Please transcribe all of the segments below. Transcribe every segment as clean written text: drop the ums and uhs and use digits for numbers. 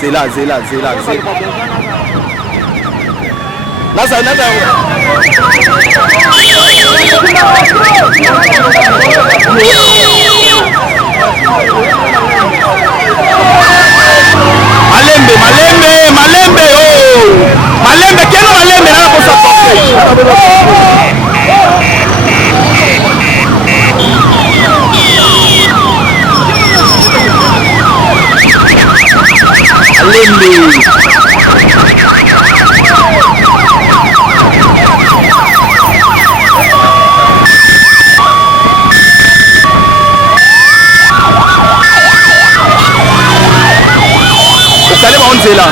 Zela. Nasa. Malembe oh. Malembe keno malembe na kosa porte. Ukalema onzela.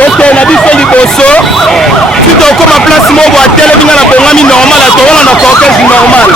Ok, na biso liboso sito koma place moko atelemi na bongami normal atona na cortège normal.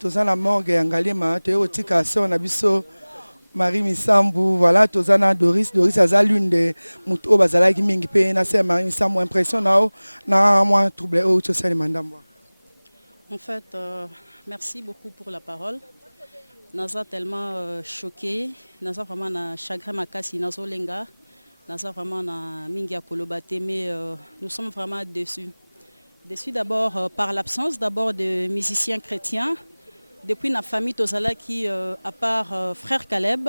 Tozana la morgue ya Ngalema toyotika sœur na biso Marie Misambu, voilà tozana Doris aza l'une de mutu o bazalaki mingi pe na sœur Marie Misambu impression na moi troublé au tosali mandambo. En fait, merci beaucoup pour la parole. Naza tellement choqué, naza vraiment na chagrin makasi nazo lenga, naza vraiment na mingi ya kolobate, mais nous sommes vraiment déçus. Déçus d'abord par l'absence d'abord de musiciens chrétiens. Depuis la famille Tozala qui, à part frère Caleb,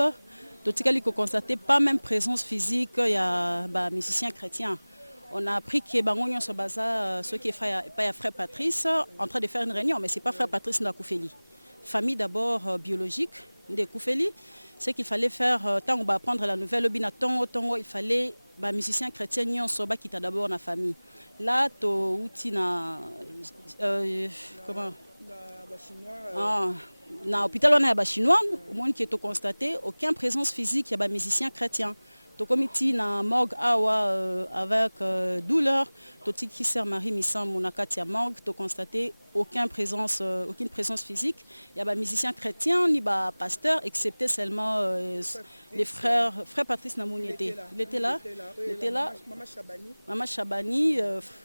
Totikali ko constaté pas même présence physique, il y a musiciens chrétiens. On a appris que Bangonyon Sobaza, ce qui est pas frère Patrice, en train de faire une réunion, mais ce n'est pas frère Patrice Ndakoufeli. Famille d'abord biologique de Koufeli, c'est qu'il fallait faire, tant on va apprendre la nouvelle, il fallait les musiciens chrétiens qui étaient d'abord dans la famille. Là, tu as comment dans l'hôpital, on a des Chinois, au monde qui est constaté, aucune présence physique, il y a des musiciens chrétiens. Au comité na morgue avec douleur, qui sert Marie Missam Mounakati à morgue, tu constaté aucune présence physique. Il y a des musiciens chrétiens, ni des pasteurs, excepté seulement les frères Patrice Namouni était. Il était là. Maman Chabani,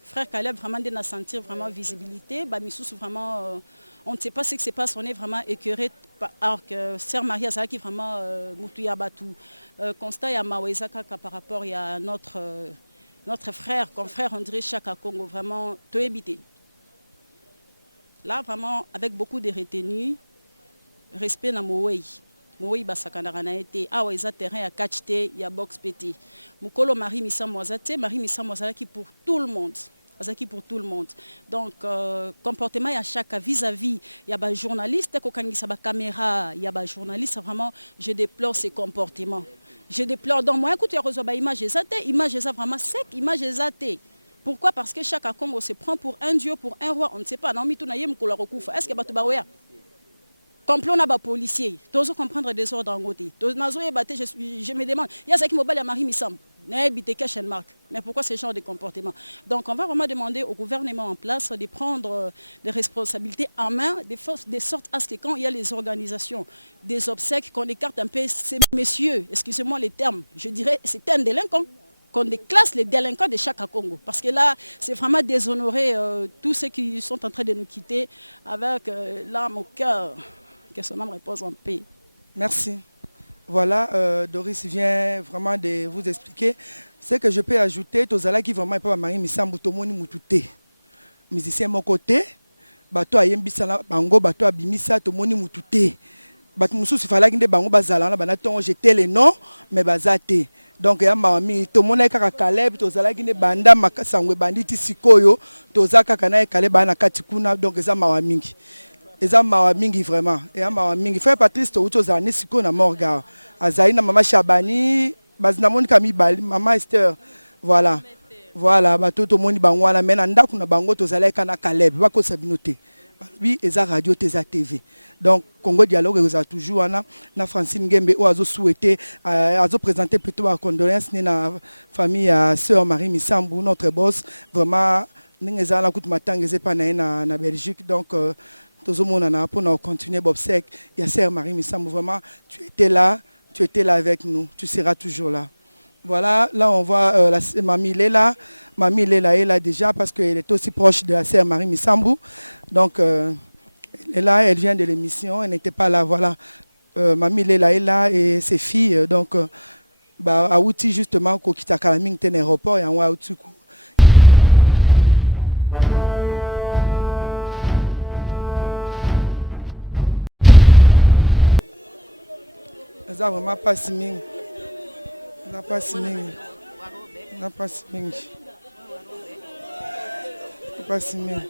frère Caleb, vraiment de sentir vraiment visibilité. Missous vraiment. On ne sait pas ce qui se passe, on est vraiment écœuré alors que Sœur Marie Azaki vraiment Moutouya Batou. Constat ya Mawezaka par rapport à notre frère, confrère André Chaka Congo, vraiment tout évité. Là vraiment avec beaucoup de retenue, respect na Mouwei. Mouwei Basakanara na été awa eza terrain ya catch te ya box pété. Mukolo Marie Missa Moazate, Marie Missa Moazaki pour tout le monde. Pour tout le monde. Donc, comportement, il y a chaque vis-à-vis, il y a des journalistes, il y a des caméras, il y a des journalistes, vraiment, je déplore ces comportements. Je déplore. Donc, moi, écoute, il y a des images vraiment sec, images zate. Pourquoi? Parce que chaque Congo se prend pour un dieu, pour un roi, on ne sait pas. Est-ce que Batoubaouya? Complot n'a pas policier. Tu dois comprendre des ordres en côté. Je me demande, il y a ce qui m'a dit Marie Missam. Mais pourquoi ce genre de comportement? Donc on va vraiment demander au gouvernement en place de prendre des responsabilités en main, de sorte à ce que quand il y a les organisations, des obsèques, qu'on écarte un peu ces messieurs, excusez-moi les termes, je dirais c'est un délinquant, qu'on déclasse les délinquants de chaque Congo. Parce que là, c'est vraiment déshonorer tous ceux qui sont en train de nous quitter avec l'âme au cœur, que son âme repose en paix. Merci. Voilà, Doris vient vraiment de vous expliquer. Ce que je peux ajouter, Tozala qui vraiment pas Marie Missambu Tomoni Mutute. Musicien mon côté, bato ayembisa bango bato abimisa Tomoni Mutute. Bato mususu fala kinde bango bazala na banaton jeter les noms mais bazate. Donc ya mami Tomona kaka Caleb Tozala kinde banda makasangwe banditi sikoyo Tozaka kana Caleb na katikuna donc eza mawa mingi. Eza mawa mingi vraiment. Eza mawa mingi. Frère Patrice to zani siko na morga. Azali na maman Chabani, bazina moni kami bali, maman Esther. Voilà. Voilà, bato to moni bango wana mena ndaku na bango to zaleka na Caleb, bako sabinote. Oui, eza radio teza TV. Donc Congo Dialogue eza toujours na Francine Ngembe o azo souhaiter azo présenter plutôt à condoléances ni na famille à sœur Marie Missambu, notre boss, vraiment n'engeza na kutu matanga zepa na Belgique donc tout le monde a pour continuer Bobsec. Il y a Sœur Marie Missambu, vraiment, tu étais là avec nous, tu seras toujours là. Voilà, là on voit Mamie Léla. Mamie Léla est là déjà parce qu'elle est aussi proche de la sœur Marie Misambou. Donc elle est là, elle vient de l'émission, elle n'était pas là. Voilà, Mamie Léla est là et ses filles. Donc, à outil justement, qu'on quitte à Kalaming, ten aéroport et en outil. Ça vraiment pas si ming. Ça pas si ming. Ça pas si ming. Ça pas si ming.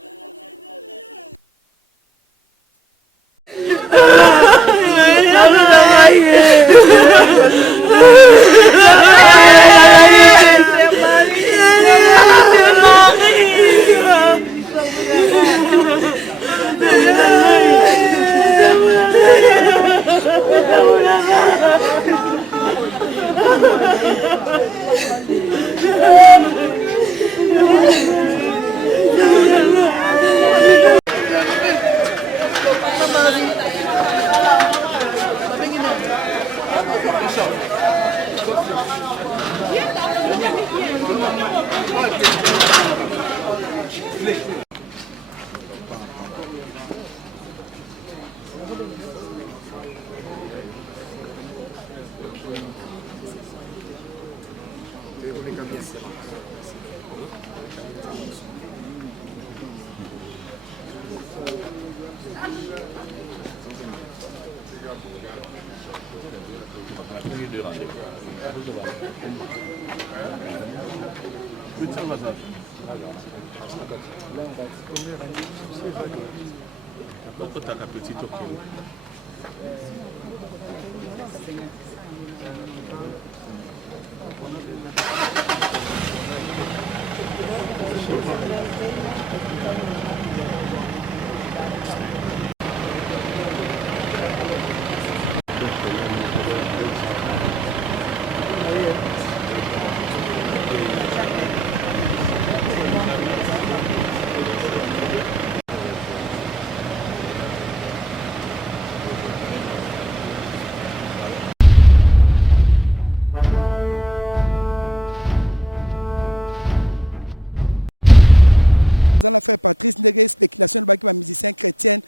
Dans l'affaire Patrice, des spéculations de musiciens chrétiens,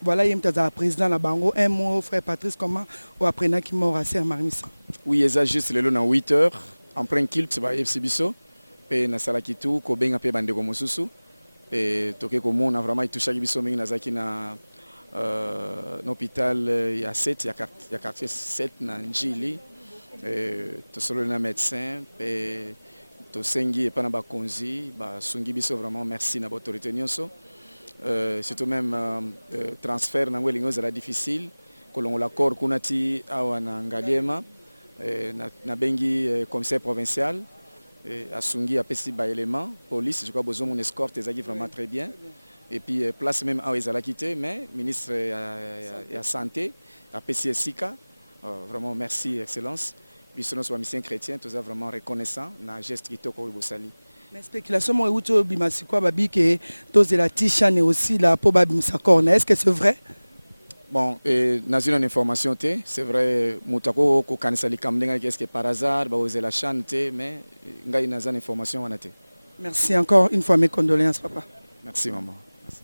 voilà, il y a un président de Bango. Un mot, frère Patrice, comment ou après qui mort à Sœur Marie. Oui, c'est juste le long à 8 h en plein culte, bah FC Bisso et na sala kitu ko benga pe bande ko mosusu et toke ko on a vraiment touché Bisso mingi nazaki na l'hôpital il y a 7 il y a quartier 7 na Njili to solo na médecin et to sengi et pana ba konzi ba sungi Bisso vraiment merci na autorité nyonso surtout même transfert na ngwelingo za difficile kolongo la corps kunati awa na ngaliema na bengi commissaire provincial asungi apesi ba élément police je crois besoin mon escorte ezaki vraiment très bien et puis place même à ezala quitté mais ministre ya santé apesi esika vraiment merci excellence biso nos missions chrétiens tous vraiment reconnaissant na geste kitoko bosali. Mais spéculation moi outo bimasi quoi babi que tous la tichane aussi la po babimisa corne est-ce que c'est vrai? Bon, dans une information, c'est vrai, Moutako, Kokanisali Kamdenga, qu'est-ce que par hasard, oser la chanter, mais il y a une information. Merci encore une fois, mes condoléances, papa. Merci, maman. Merci.